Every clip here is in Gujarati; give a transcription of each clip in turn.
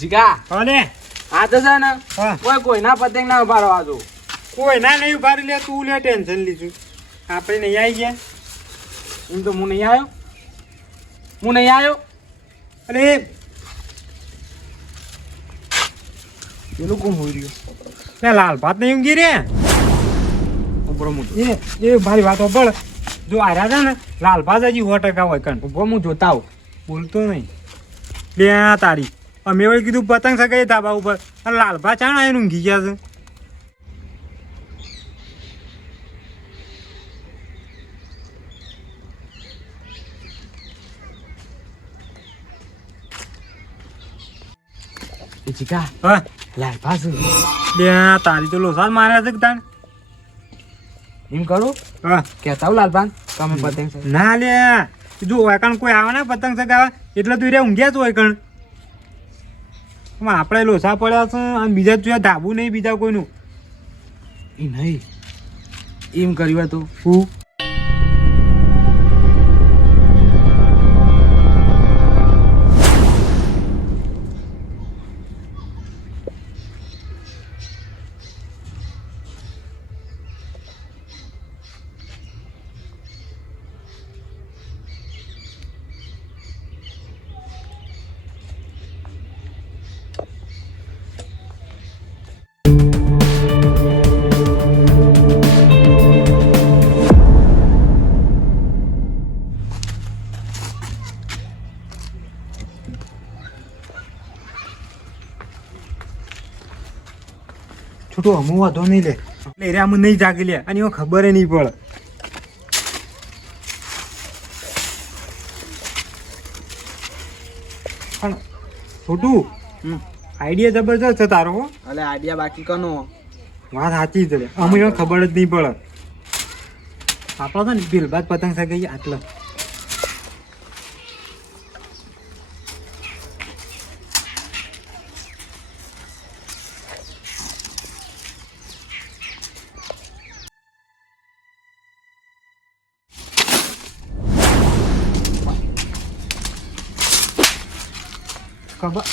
જીગા. અને? આ તો છે ને કોઈ કોઈના પતંગ ના ઉભાડવા દો કોઈ ના નહીં ઉભારી લે તું લે ટેન્શન લીધું. આપણે નહીં આવી ગયા. એમ તો હું નહીં આવ્યો હું નહીં આવ્યો અરે પેલું કોણ હોઈ રહ્યું? ત્યાં લાલ ભાત નહીં ઊંઘી રે. એ એ મારી વાતો પણ જો આ રાજા ને લાલ ભાત હજી સો ટકા હોય કણ. ઊભો હું જોતા આવું બોલતો નહીં. બે તારી. અમે વળી કીધું પતંગ સગાઈ ધાબા ઉપર. અને લાલભા ચાણ આવીને ઊંઘી ગયા છે. જીગા હા? લાલ તારી તો લોસા માર્યા છે તાણ? એમ કરું? હા. આવું લાલપાન તમે પતંગ ના લે. જો વાયકણ કોઈ આવે ને પતંગ ચગાવે એટલે તું રે ઊંઘ્યા જ હોય કણ આપણે લોસા પડ્યા છે અને બીજા તું ધાબુ નહીં બીજા કોઈનું. એ નહીં. એમ કર્યું હતું હું? છૂટો અમુ વાંધો નહીં લે. એટલે એરે આમ નહીં જાગી લે. અને એમાં ખબર નહીં પડે. પણ છોટું. આઈડિયા જબરજસ્ત છે તારો હો. અલે આઈડિયા બાકી કનો? વાત સાચી જ રે અમે ખબર જ નહીં પડે. આપણો તો ને બિલબાદ પતંગ સગાઈ આટલા. ખબર?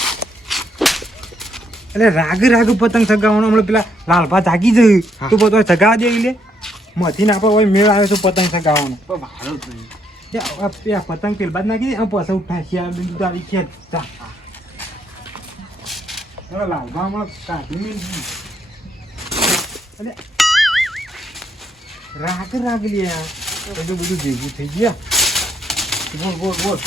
એટલે રાગ રાગ પતંગ સગાવવાનો હમણાં પેલા લાલભા જાગી જઈ તું બધો ચગાવા દે લે મથી ના હોય મેળ આવે તો પતંગ સગાવવાનો. પતંગ પેલ બાદ નાખી દે. પાછા આવે શિયાળ બિંદુ તારી ખેત લાલભા હમણાં કાઢી એટલે રાગ રાગ લે બધું ભેગું થઈ ગયા. બોલ બોલ બોલ.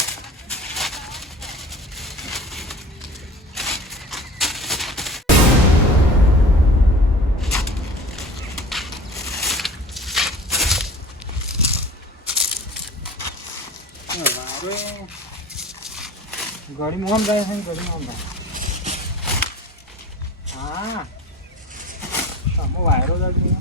ગાડી મોહન ભાઈ છે ગાડી મોહન ભાઈ હા. તમે વાયરો લાગ્યો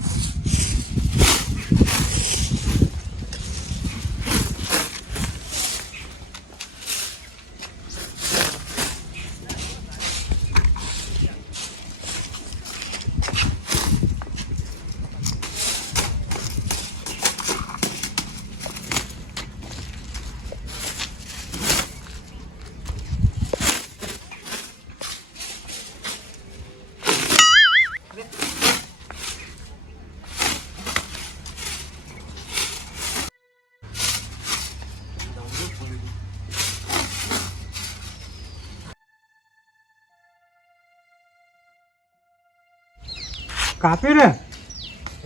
કાપી રે?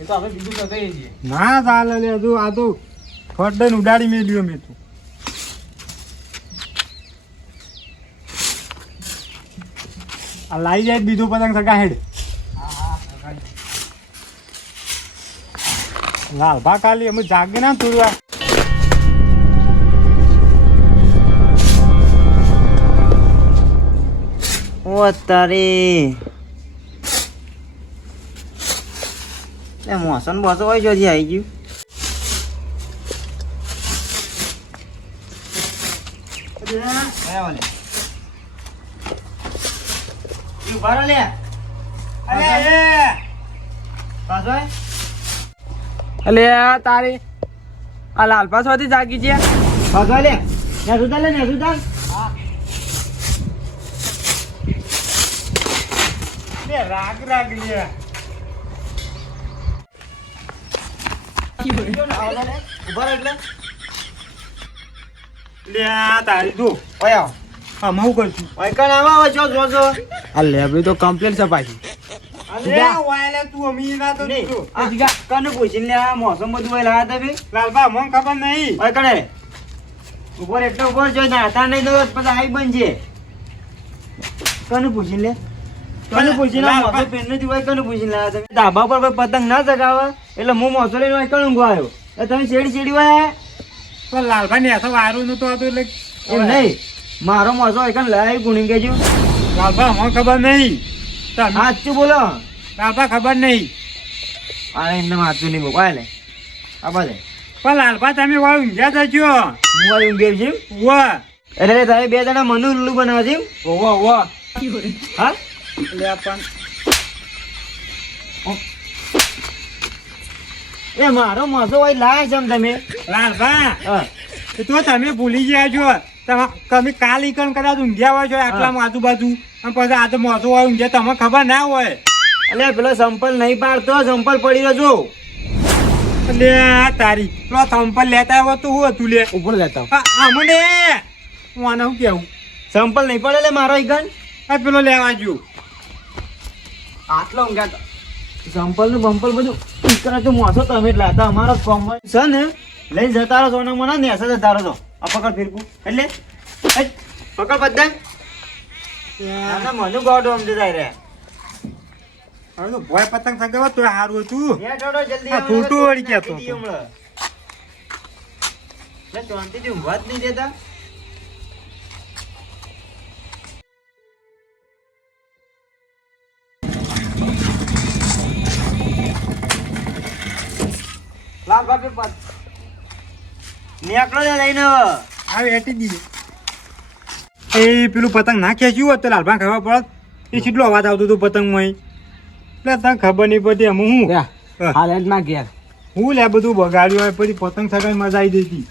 એ તો આપણે બીજું સગાઈએ છીએ ના ચાલે લે હજુ આ તો ફટ ઉડાડી મેલ્યો મેં તું. આ લાઈ જાય બીજો પતંગ સગા હેડ. લાલ ભા ખાલી અમે જાગે ના તુરવા ઓ તારી. એ મોસન બસો હોય જોથી આવી ગયું. અલે તારી આ લાલપા સુધી જાગી છે. પાછો લે. ને લે ને સુધા લે રાગ રાગ લે ઊભા એટલે લે. તારી તું ઓય આવો હું કરશું ઓય કણ આવા હોય છો જો છો આ લેબડી તો કમ્પ્લેટ છે પાછી અરે વાયલે તું અમી ના તો તું આ કને પૂછીને લે. આ મોસમ બધું હોય લાયા તમે લાલબા મને ખબર નહીં ઓય ઉપર એટલો ઉપર જો નાતા નહીં તો પછી આઈ બનશે કને પૂછીને લે કને પૂછીને મોસો પેન નથી હોય કને પૂછીને લાયા તમે ધાબા પર પતંગ ના ચગાવે? એટલે હું મોસો નો ઓય કણ ઊંઘવા આવ્યો. એ તમે શેડી શેડી હોય? પણ લાલભાઈ ને એસો વારું નતું હતું એટલે એમ નહીં. મારો મોસો એક લઈ ગુણી ગયો. લાલબા મને ખબર નહીં. તમે સાચું બોલો? લાલભા ખબર નહીં. આ એમને વાંચું નહીં બોકાય લે આ બાજુ. પણ લાલભા તમે વાળ ઊંઘ્યા થજો હું વાળ ઊંઘે છે? વાહ એટલે તમે બે જણા મનુ ઉલ્લુ બનાવે છે? ઓવો ઓવો હા? લે પણ. એ મારો મોસો હોય લાય છે તમે. લાલભા હા. તો તમે ભૂલી ગયા છો. તમે કાલ ઈકણ કદાચ ઊંઘ્યા હોય છો આટલા આજુબાજુ. અને પછી આ તો મોસો હોય ઊંઘ્યા તમને ખબર ના હોય. એટલે પેલો સંપલ નહીં પાડતો સંપલ પડી રહ્યો લે આ તારી. પેલો સંપલ લેતા આવ્યો તો હું હતું લે. ઉપર લેતા આ હું આને શું કેવું સંપલ નહીં પડે લે મારો ઈકણ આ પેલો લેવા ગયો. આટલો ઊંઘ્યા સંપલનું બંપલ બધું તો મોસો તમે જ લાતા અમારો કોમ છે ને લઈને જતા રહો મોના ને એસા જતા રહો છો. આ પકડ ફીરકું. એટલે પકડ બધા આના મને ગોડો સમજે જાય રે હવે ભોય પતંગ સગાવો તો. સારું હતું છૂટું વળી હતો. શાંતિથી ઊંઘવા જ નહીં દેતા. લાવ બાપે પત. નેકળો લે લઈને આ વેટી દીધે એ પેલું પતંગ ના ખેંચ્યું હોત તો લાલભા પડત એ કેટલો અવાજ આવતો હતો પતંગમાં એટલે તને ખબર નહીં પડતી એમ હું? યા હાલ જ ના ઘેર. હું લે બધું બગાડ્યું હોય પછી પતંગ સગાઈ મજા આવી દેતી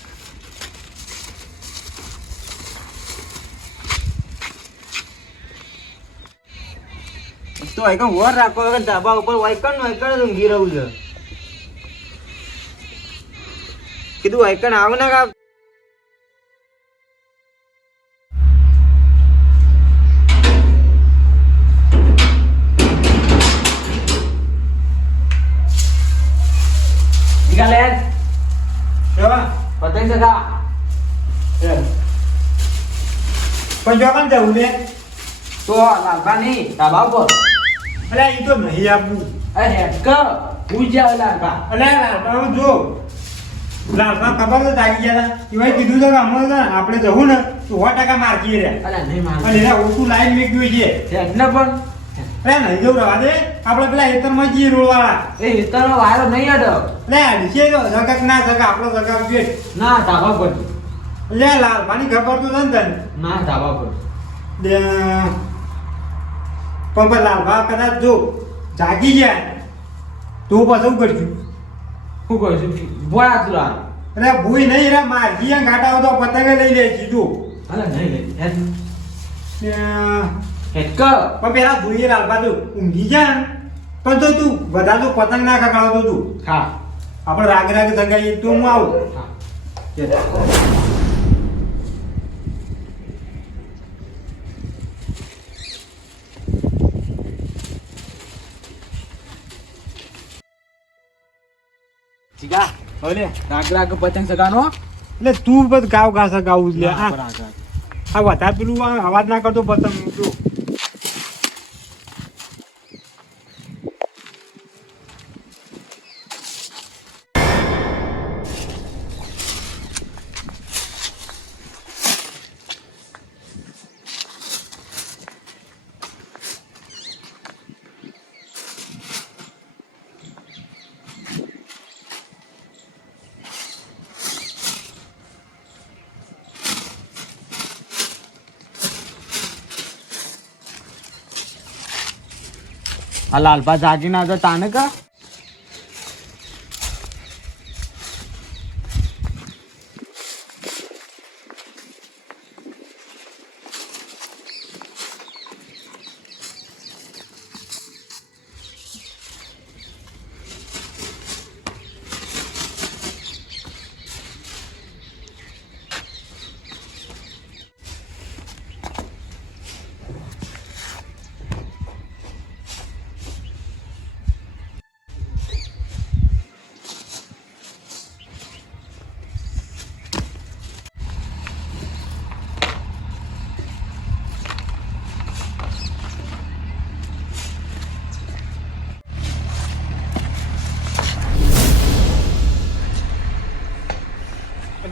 તો એક વર રાખો ધાબા ઉપર વાયકણ નો વાયકણ જ ઊંઘી રહું છે. કીધું વાયકણ આવ ના કા નીકળ લે કેવા? પતંગ સગા એ. પણ જો કામ જવું લે તો લાલબા નહીં ધાબા ઉપર અલે એ તો નહીં આપવું અરે હેડ કર હું જાવ લાલબા અલે લાલભાનું જો લાલભા ખબર તો જાગી ગયા એવાય કીધું તો ને આપણે જવું ને તો સો ટકા માર્કી રહ્યા અને એના ઓછું લાઈન મેક હેડ ને પણ. અરે નહીં જવું રવા દે. આપણે પેલા હેતરમાં જઈએ રોડવાળા. એ હેતરનો વાયરો નહીં અડો લે નીચે તો ના જગત આપણો જગત છે. ના ધાબા પર. લે લાલભાની ખબર તો તને? ના ધાબા પર. પણ લાલભા કદાચ જો જાગી જાય તો પછી શું કરશું? શું કહું છું ભોળા તુરા અરે ભૂઈ નહીં રે મારજી ઘાટા તો પતંગ લઈ લે કીધું. અરે નહીં લે, હેડ. કર. પણ પેલા જોઈએ લાલભા તું ઊંઘી જા. પણ તો તું બધા તો પતંગ ના ખગાડતો તું. હા. આપણે રાગ રાગ સગાઈએ તો હું આવું. હા. ભલે રાગ રાગ પતંગ સગાનો એટલે તું બસ ગાવ ગાસા ગાવું લે. આ વધારે પેલું અવાજ ના કરતો પતંગ. આ લાલબા જાગી ના હતા તાને કા?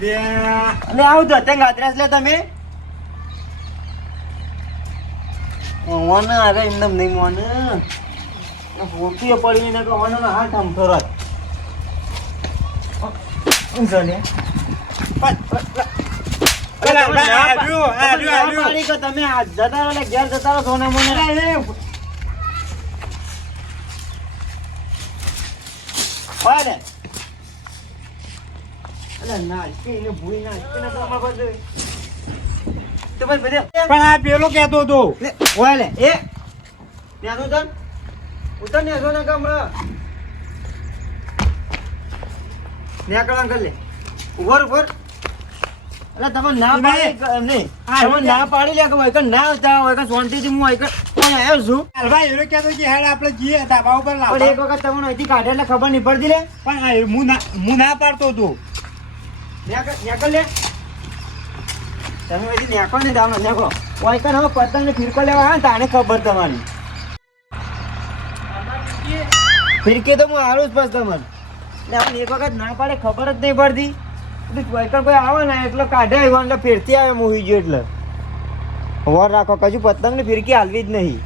એટલે આવું તો અત્યારે ગાત્રાસ લે તમે. મોને અરે એમને નહીં મોને હોતી પડી ને તો મને હા ઠમતો રત હું ચાલે કે તમે જતા રહો ઘેર જતા રહો સોના મને. હોય ને અલે નાચી એને ભૂઈ નાચી ને તો અમાર બધું તો ભાઈ બધે પણ આ પેલો કહેતો હતો. લે. એ. ન્યાનો તન ઉતર ને ને કમરા ન્યા કર લે. ઉપર ઉપર અલા તમે ના તમે- પાડી નહીં. તમે ના પાડી લે કે હોય કે ના આવતા હોય કે શાંતિથી હું હોય કે પણ આવ્યો છું. ભાઈ કેતો કહેતો કે હેડ આપણે જઈએ ધાબા ઉપર પણ એક વખત તમને અહીંથી કાઢે એટલે ખબર નહીં પડતી લે. પણ હું ના હું ના પાડતો હતો. કર લે. તમે અહીંથી ન્યાકો ને દાવનો, ન્યાકો. હોય કે હવે ફિરકો લેવા આવે તાને ખબર તમારી. ફિરકી તો હું હારું જ બસ તમને. એટલે એક વખત ના પાડે, ખબર જ નહીં પડતી. એટલે કોઈ આવે ને એટલે કાઢે આવ્યો એટલે ફેરતી આવે મૂવી ગયો એટલે. વર રાખો કશું પતંગ ને ફિરકી હાલવી જ નહીં.